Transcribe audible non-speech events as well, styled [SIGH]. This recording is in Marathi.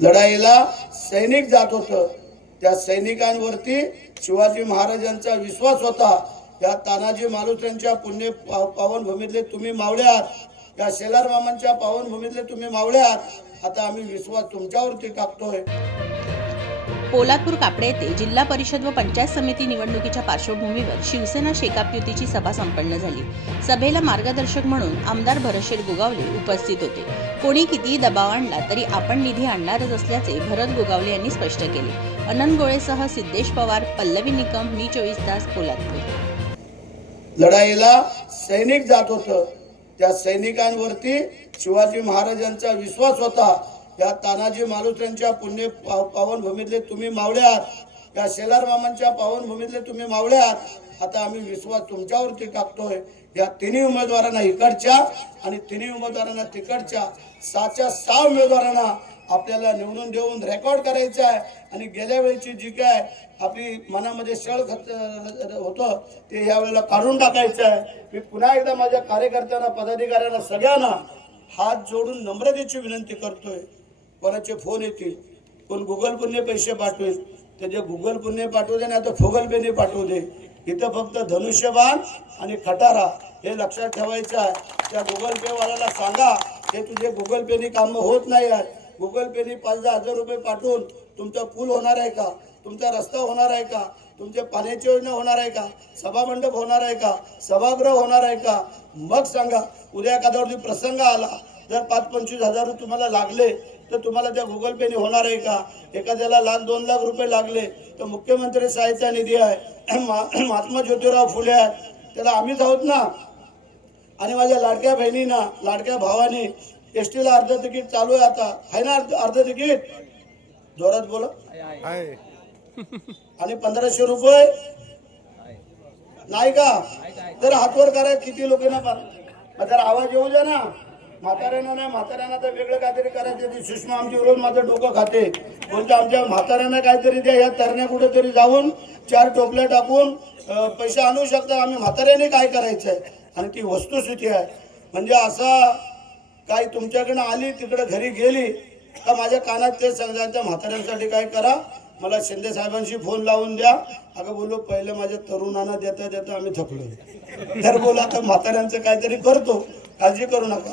लढाईला सैनिक जात होतं. त्या सैनिकांवरती शिवाजी महाराजांचा विश्वास होता. या तानाजी मालुसऱ्यांच्या पुण्य पा- पावनभूमीतले तुम्ही मावळे आहात या शेलार मामांच्या पावनभूमीतले तुम्ही मावळे आहात आता आम्ही विश्वास तुमच्यावरती टाकतोय. पोलादपूर कापडे येथे जिल्हा परिषद व पंचायत समिती निवडणुकीच्या पार्श्वभूमीवर शिवसेना शेकाप युतीची सभा संपन्न झाली. सभेला मार्गदर्शक म्हणून आमदार भरतशेठ गोगावले उपस्थित होते. कोणी कितीही दबाव आणला तरी आपण निधी आणणारच असल्याचे भरत गोगावले यांनी स्पष्ट केले. अनंत गोळेसह सिद्धेश पवार पल्लवी निकम मी चोवीस तास पोलादपूर. लढाईला सैनिक जात होत. त्या सैनिकांवरती शिवाजी महाराजांचा विश्वास होता. या तानाजी मालुसऱ्यांच्या पुण्य पावनभूमीतले तुम्ही मावळे आहात या शेलार मामांच्या पावनभूमीतले तुम्ही मावळे आहात आता आम्ही विश्वास तुमच्यावरती टाकतोय. या तिन्ही उमेदवारांना इकडच्या आणि तिन्ही उमेदवारांना तिकडच्या. सहाच्या सहा उमेदवारांना आपल्याला निवडून देऊन रेकॉर्ड करायचं आहे. आणि गेल्या वेळेची जी काय आपली मनामध्ये शळ खत होतं ते यावेळेला काढून टाकायचं आहे. मी पुन्हा एकदा माझ्या कार्यकर्त्यांना पदाधिकाऱ्यांना सगळ्यांना हात जोडून नम्रतेची विनंती करतोय. कोणाचे फोन येतील? कोण गुगल पेने पैसे पाठवेल? त्याचे गुगल पेने पाठवू दे नाही तर फुगल पेने पाठवू दे. इथं फक्त धनुष्यबाण आणि खटारा हे लक्षात ठेवायचं आहे. त्या गुगल पेवाल्याला सांगा हे तुझे गुगल पेने कामं होत नाही आहे गुगल पेने पाच दहा हजार रुपये पाठवून तुमचा पूल होणार आहे का? तुमचा रस्ता होणार आहे का? तुमचे पाण्याची योजना होणार आहे का? सभामंडप होणार आहे का? सभागृह होणार आहे का? मग सांगा. उद्या एखाद्यावरती प्रसंग आला जर पाच पंचवीस हजार तुम्हाला लागले तर तुम्हाला त्या गुगल पेने होणार आहे का? एखाद्याला लाख दोन लाख रुपये लागले तर मुख्यमंत्री सहायता निधी आहे. [CLEARS THROAT] महात्मा ज्योतिराव फुले आहेत. त्याला आम्हीच आहोत ना? आणि माझ्या लाडक्या बहिणींना लाडक्या भावानी एस टीला अर्ध तिकीट चालू आहे आता. आहे ना अर्ध अर्ध तिकीट? जोरात बोला. आणि पंधराशे रुपये? नाही का? तर हातवर करा किती लोकांना जर आवाज येऊ द्या ना. म्हाताऱ्यांना नाही म्हाताऱ्यांना तर वेगळं काहीतरी करायचं ती सुषमा आमची रोज माझं डोकं खाते. बोलते आमच्या म्हाताऱ्यांना काहीतरी द्या या तरण्या कुठेतरी जाऊन चार टोपल्या टाकून पैसे आणू शकता आम्ही म्हाताऱ्याने काय करायचं आहे आणि ती वस्तुस्थिती आहे. म्हणजे असा काही तुमच्याकडनं आली तिकडं घरी गेली का माझ्या कानात तेच सांगायचं त्या म्हाताऱ्यांसाठी काय करा? मला शिंदे साहेबांशी फोन लावून द्या. अगं बोललो पहिले माझ्या तरुणांना देता देता आम्ही थकलो तर बोला आता म्हाताऱ्यांचं काहीतरी करतो. काळजी करू नका.